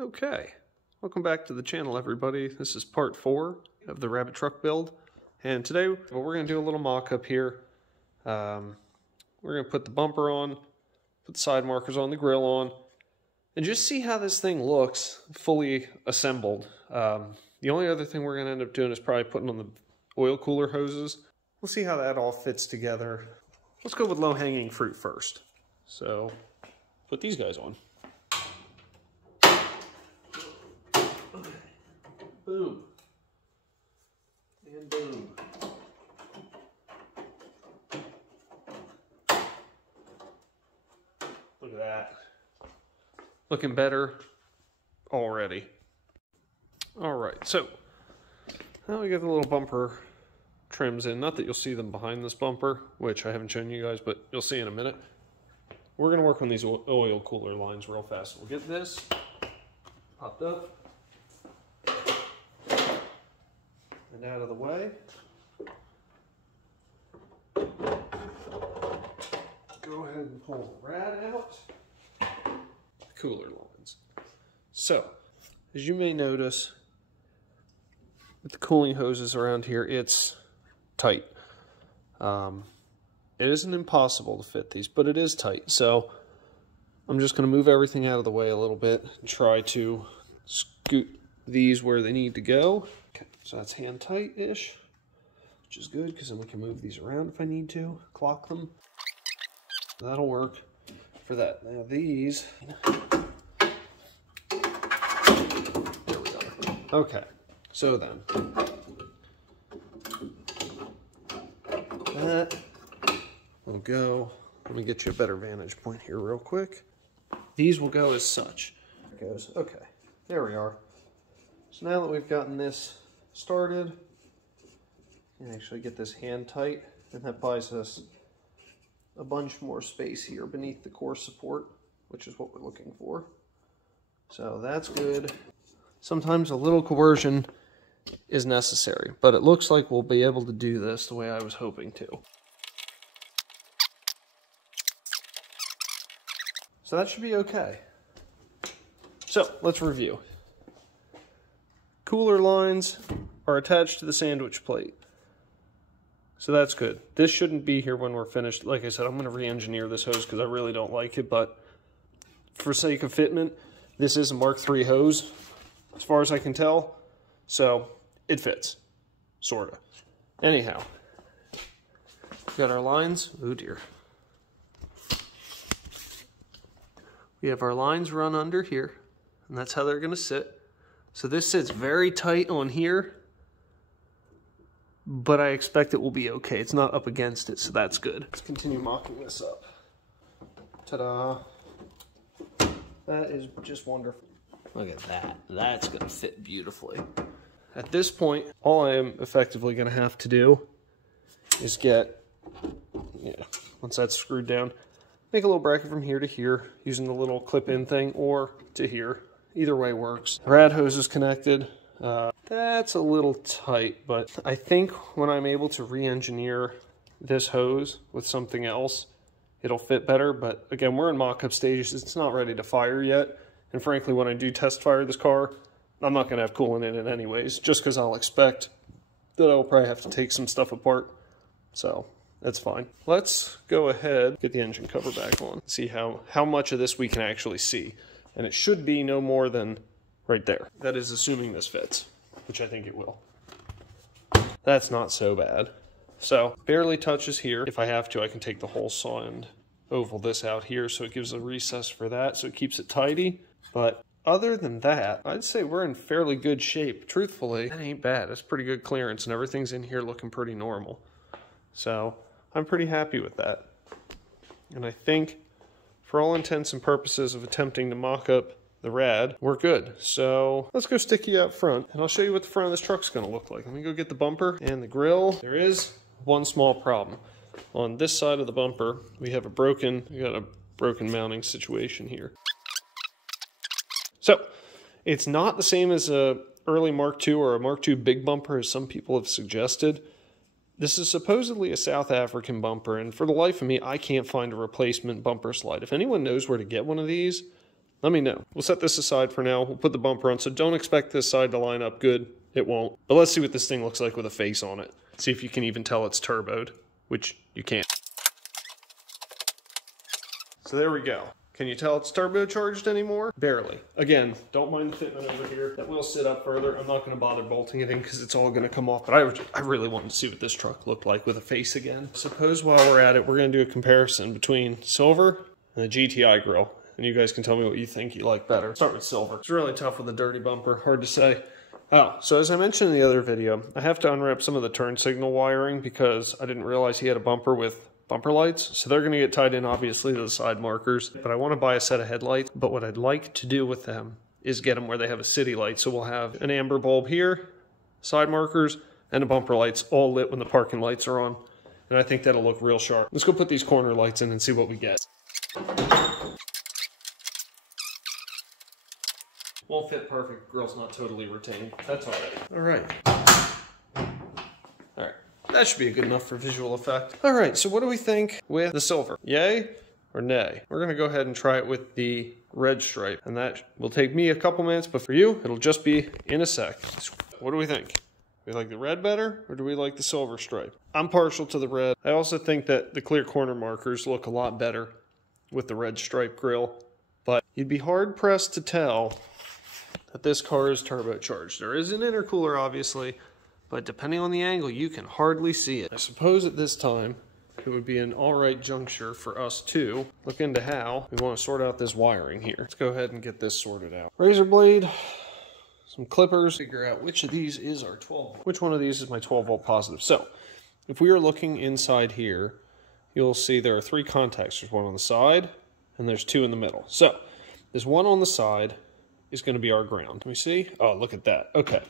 Okay, welcome back to the channel, everybody. This is part 4 of the Rabbit truck build, and today we're going to do a little mock-up here. We're going to put the bumper on, put the side markers on, the grill on, and just see how this thing looks fully assembled. The only other thing we're going to end up doing is probably putting on the oil cooler hoses. We'll see how that all fits together. Let's go with low-hanging fruit first. So, put these guys on. Boom. And boom. Look at that. Looking better already. Alright, so now we get the little bumper trims in. Not that you'll see them behind this bumper, which I haven't shown you guys, but you'll see in a minute. We're going to work on these oil cooler lines real fast. We'll get this popped up and out of the way. Go ahead and pull the rad out. The cooler lines. So, as you may notice, with the cooling hoses around here, it's tight. It isn't impossible to fit these, but it is tight. So I'm just going to move everything out of the way a little bit and try to scoot these where they need to go. Okay, so that's hand tight-ish, which is good because then we can move these around if I need to, clock them. That'll work for that. Now these, there we go. Okay, so then, that will go. Let me get you a better vantage point here real quick. These will go as such. It goes, okay, there we are. So now that we've gotten this started, you can actually get this hand tight, and that buys us a bunch more space here beneath the core support, which is what we're looking for. So that's good. Sometimes a little coercion is necessary, but it looks like we'll be able to do this the way I was hoping to. So that should be okay. So let's review. Cooler lines are attached to the sandwich plate. So that's good. This shouldn't be here when we're finished. Like I said, I'm going to re-engineer this hose because I really don't like it, but for sake of fitment, this is a Mark III hose, as far as I can tell. So it fits, sort of. Anyhow, got our lines. Oh dear. We have our lines run under here, and that's how they're going to sit. So this sits very tight on here, but I expect it will be okay. It's not up against it, so that's good. Let's continue mocking this up. Ta-da. That is just wonderful. Look at that. That's going to fit beautifully. At this point, all I am effectively going to have to do is get, once that's screwed down, make a little bracket from here to here using the little clip-in thing, or to here. Either way works. The rad hose is connected. That's a little tight, but I think when I'm able to re-engineer this hose with something else, it'll fit better. But again, we're in mock-up stages. It's not ready to fire yet. And frankly, when I do test fire this car, I'm not going to have coolant in it anyways, just because I'll expect that I'll probably have to take some stuff apart. So that's fine. Let's go ahead, get the engine cover back on, see how much of this we can actually see. And it should be no more than right there. That is assuming this fits, which I think it will. That's not so bad. So, barely touches here. If I have to, I can take the hole saw and oval this out here so it gives a recess for that, so it keeps it tidy. But other than that, I'd say we're in fairly good shape. Truthfully, that ain't bad. That's pretty good clearance, and everything's in here looking pretty normal. So, I'm pretty happy with that. And I think, for all intents and purposes of attempting to mock up the rad, we're good. So let's go stick you out front, and I'll show you what the front of this truck's going to look like. Let me go get the bumper and the grill. There is one small problem. On this side of the bumper, we got a broken mounting situation here. So it's not the same as a early Mark II or a Mark II big bumper as some people have suggested. This is supposedly a South African bumper, and for the life of me, I can't find a replacement bumper slide. If anyone knows where to get one of these, Let me know. We'll set this aside for now. We'll put the bumper on, so don't expect this side to line up good. It won't. But let's see what this thing looks like with a face on it. See if you can even tell it's turboed, which you can't. So there we go. Can you tell it's turbocharged anymore? Barely. Again, don't mind the fitment over here. That will sit up further. I'm not going to bother bolting it in because it's all going to come off. But I really wanted to see what this truck looked like with a face again. Suppose while we're at it, we're going to do a comparison between silver and the GTI grille. And you guys can tell me what you think you like better. Start with silver. It's really tough with a dirty bumper. Hard to say. Oh, so as I mentioned in the other video, I have to unwrap some of the turn signal wiring because I didn't realize he had a bumper with bumper lights. So they're going to get tied in obviously to the side markers. But I want to buy a set of headlights. But what I'd like to do with them is get them where they have a city light. So we'll have an amber bulb here, side markers, and the bumper lights all lit when the parking lights are on. And I think that'll look real sharp. Let's go put these corner lights in and see what we get. Won't fit perfect. Grill's not totally retained. That's all right. All right. All right. That should be good enough for visual effect. All right. So what do we think with the silver? Yay or nay? We're going to go ahead and try it with the red stripe. And that will take me a couple minutes, but for you, it'll just be in a sec. What do we think? Do we like the red better or do we like the silver stripe? I'm partial to the red. I also think that the clear corner markers look a lot better with the red stripe grill. But you'd be hard pressed to tell that this car is turbocharged. There is an intercooler, obviously, but depending on the angle, you can hardly see it. I suppose at this time, it would be an alright juncture for us to look into how we want to sort out this wiring here. Let's go ahead and get this sorted out. Razor blade, some clippers, figure out which of these is our 12. Which one of these is my 12 volt positive. So, if we are looking inside here, you'll see there are 3 contacts. There's one on the side, and there's 2 in the middle. So, this one on the side is going to be our ground. Let me see. Oh, look at that. Okay.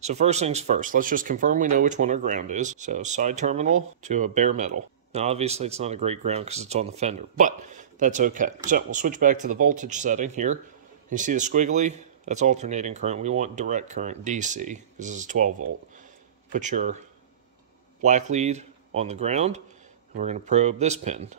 So first things first, let's just confirm we know which one our ground is. So side terminal to a bare metal. Now obviously it's not a great ground because it's on the fender, but that's okay. So we'll switch back to the voltage setting here. You see the squiggly? That's alternating current. We want direct current, DC, because this is 12 volt. Put your black lead on the ground, and we're going to probe this pin.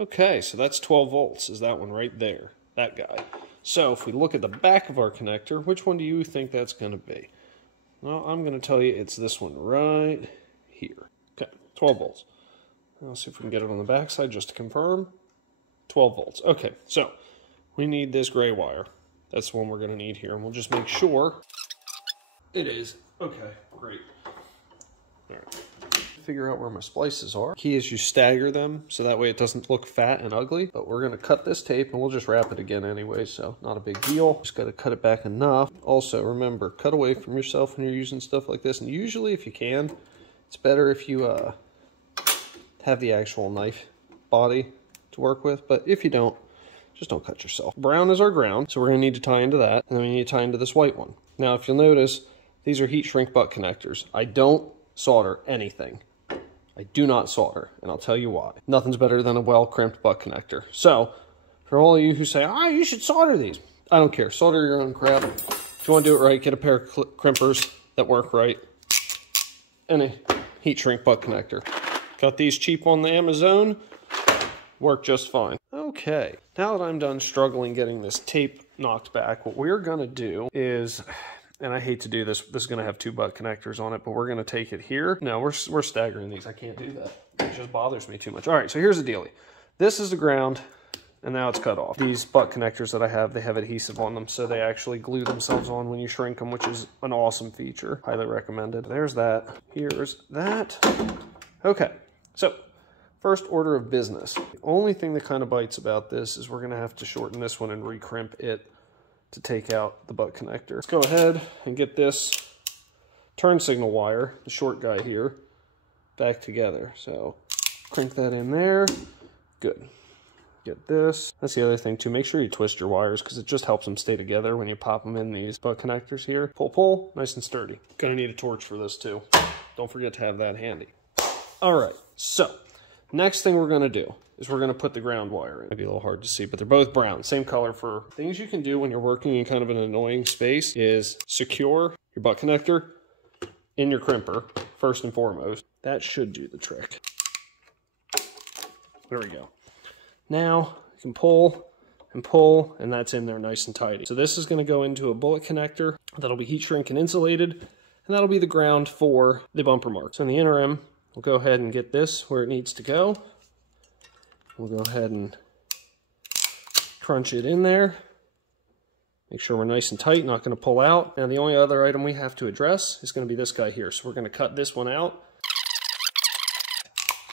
Okay, so that's 12 volts, is that one right there, that guy. So if we look at the back of our connector, which one do you think that's going to be? Well, I'm going to tell you it's this one right here. Okay, 12 volts. I'll see if we can get it on the back side just to confirm. 12 volts. Okay, so we need this gray wire. That's the one we're going to need here, and we'll just make sure it is. Okay, great. All right. Figure out where my splices are. Key is you stagger them so that way it doesn't look fat and ugly. But we're going to cut this tape and we'll just wrap it again anyway, so not a big deal. Just got to cut it back enough. Also, remember, cut away from yourself when you're using stuff like this. And usually, if you can, it's better if you have the actual knife body to work with. But if you don't, just don't cut yourself. Brown is our ground, so we're going to need to tie into that. And then we need to tie into this white one. Now, if you'll notice, these are heat shrink butt connectors. I don't solder anything. I do not solder, and I'll tell you why. Nothing's better than a well-crimped butt connector. So, for all of you who say, you should solder these, I don't care. Solder your own crap. If you want to do it right, get a pair of crimpers that work right, and a heat shrink butt connector. Got these cheap on the Amazon, work just fine. Okay, now that I'm done struggling getting this tape knocked back, what we're going to do is... And I hate to do this. This is going to have 2 butt connectors on it, but we're going to take it here. No, we're staggering these. I can't do that. It just bothers me too much. All right, so here's the dealie. This is the ground, and now it's cut off. These butt connectors that I have, they have adhesive on them, so they actually glue themselves on when you shrink them, which is an awesome feature. Highly recommended. There's that. Here's that. Okay, so first order of business. The only thing that kind of bites about this is we're going to have to shorten this one and recrimp it to take out the butt connector. Let's go ahead and get this turn signal wire, the short guy here, back together. So crank that in there. Good. Get this. That's the other thing too. Make sure you twist your wires because it just helps them stay together when you pop them in these butt connectors here. Pull, pull, nice and sturdy. Gonna need a torch for this too. Don't forget to have that handy. All right, so next thing we're gonna do is we're going to put the ground wire in. Might be a little hard to see, but they're both brown. Same color. For things you can do when you're working in kind of an annoying space is secure your butt connector in your crimper, first and foremost. That should do the trick. There we go. Now, you can pull and pull, and that's in there nice and tidy. So this is going to go into a bullet connector that'll be heat shrink and insulated, and that'll be the ground for the bumper mark. So in the interim, we'll go ahead and get this where it needs to go. We'll go ahead and crunch it in there. Make sure we're nice and tight, not going to pull out. Now the only other item we have to address is going to be this guy here. So we're going to cut this one out,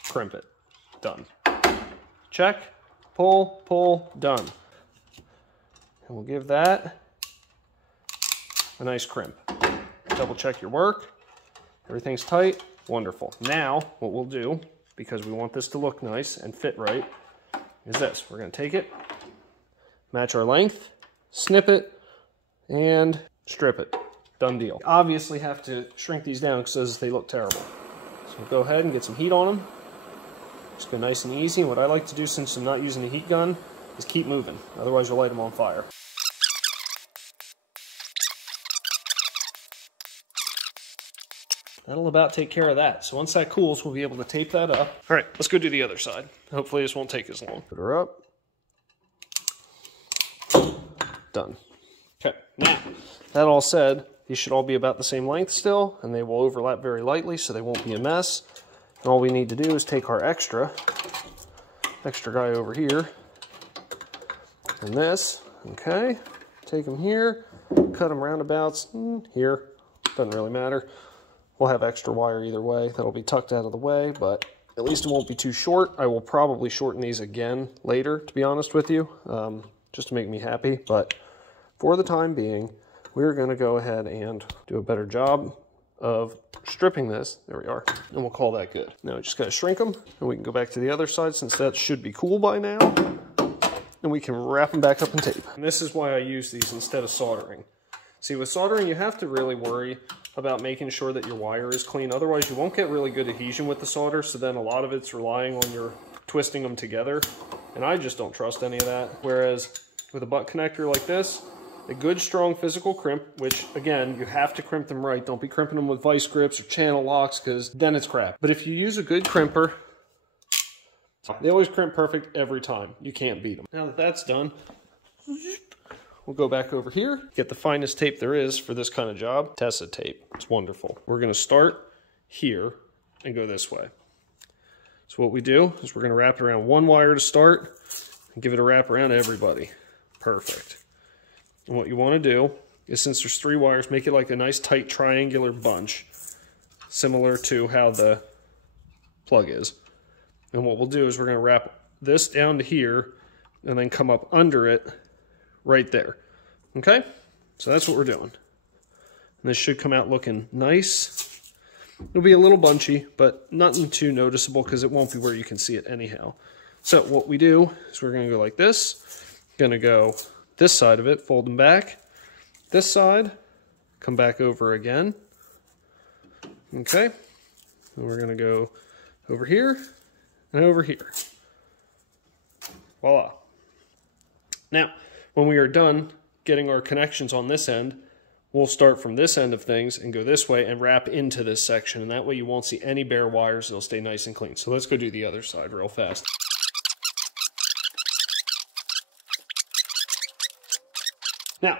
crimp it, done. Check, pull, pull, done. And we'll give that a nice crimp. Double check your work. Everything's tight, wonderful. Now what we'll do, because we want this to look nice and fit right, is this. We're going to take it, match our length, snip it, and strip it. Done deal. Obviously have to shrink these down because they look terrible. So we'll go ahead and get some heat on them. Just go nice and easy. What I like to do, since I'm not using the heat gun, is keep moving. Otherwise you'll light them on fire. That'll about take care of that. So once that cools, we'll be able to tape that up. All right, let's go do the other side. Hopefully this won't take as long. Put her up. Done. Okay, now, that all said, these should all be about the same length still, and they will overlap very lightly, so they won't be a mess. And all we need to do is take our extra guy over here, and this, okay, take them here, cut them roundabouts, here, doesn't really matter. We'll have extra wire either way. That'll be tucked out of the way, but at least it won't be too short. I will probably shorten these again later, to be honest with you, just to make me happy, but for the time being, we're going to go ahead and do a better job of stripping this. There we are. And we'll call that good. Now we just got to shrink them, and we can go back to the other side since that should be cool by now. And we can wrap them back up in tape. And this is why I use these instead of soldering. See, with soldering, you have to really worry about making sure that your wire is clean. Otherwise, you won't get really good adhesion with the solder, so then a lot of it's relying on your twisting them together. And I just don't trust any of that. Whereas with a butt connector like this, a good strong physical crimp, which again, you have to crimp them right. Don't be crimping them with vice grips or channel locks, because then it's crap. But if you use a good crimper, they always crimp perfect every time. You can't beat them. Now that that's done, we'll go back over here, get the finest tape there is for this kind of job. Tessa tape, it's wonderful. We're gonna start here and go this way. So what we do is we're gonna wrap it around one wire to start and give it a wrap around everybody. Perfect. And what you want to do is, since there's 3 wires, make it like a nice tight triangular bunch, similar to how the plug is. And what we'll do is we're going to wrap this down to here and then come up under it right there. Okay? So that's what we're doing. And this should come out looking nice. It'll be a little bunchy, but nothing too noticeable because it won't be where you can see it anyhow. So what we do is we're going to go like this. Going to go this side of it, fold them back. This side, come back over again. Okay. And we're going to go over here and over here. Voila. Now, when we are done getting our connections on this end, we'll start from this end of things and go this way and wrap into this section. And that way you won't see any bare wires. It'll stay nice and clean. So let's go do the other side real fast. Now,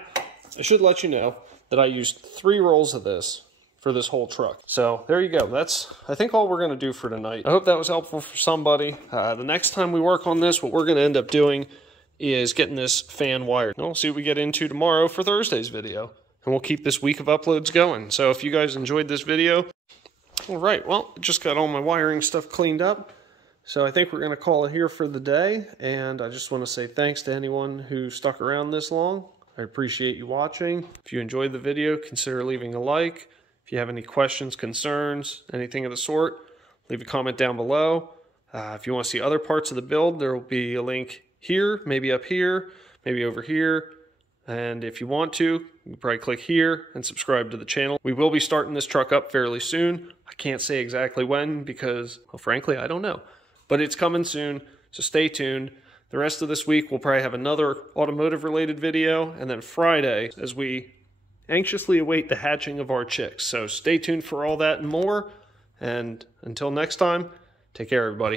I should let you know that I used 3 rolls of this for this whole truck. So there you go. That's, I think, all we're going to do for tonight. I hope that was helpful for somebody. The next time we work on this, what we're going to end up doing is getting this fan wired. And we'll see what we get into tomorrow for Thursday's video. And we'll keep this week of uploads going. So if you guys enjoyed this video, all right, well, just got all my wiring stuff cleaned up. So I think we're going to call it here for the day. And I just want to say thanks to anyone who stuck around this long. I appreciate you watching. If you enjoyed the video, consider leaving a like. If you have any questions, concerns, anything of the sort, leave a comment down below. If you want to see other parts of the build, there will be a link here, maybe up here, maybe over here. And if you want to, you can probably click here and subscribe to the channel. We will be starting this truck up fairly soon. I can't say exactly when because, well, frankly, I don't know. But it's coming soon, so stay tuned. The rest of this week, we'll probably have another automotive-related video, and then Friday, as we anxiously await the hatching of our chicks. So stay tuned for all that and more, and until next time, take care, everybody.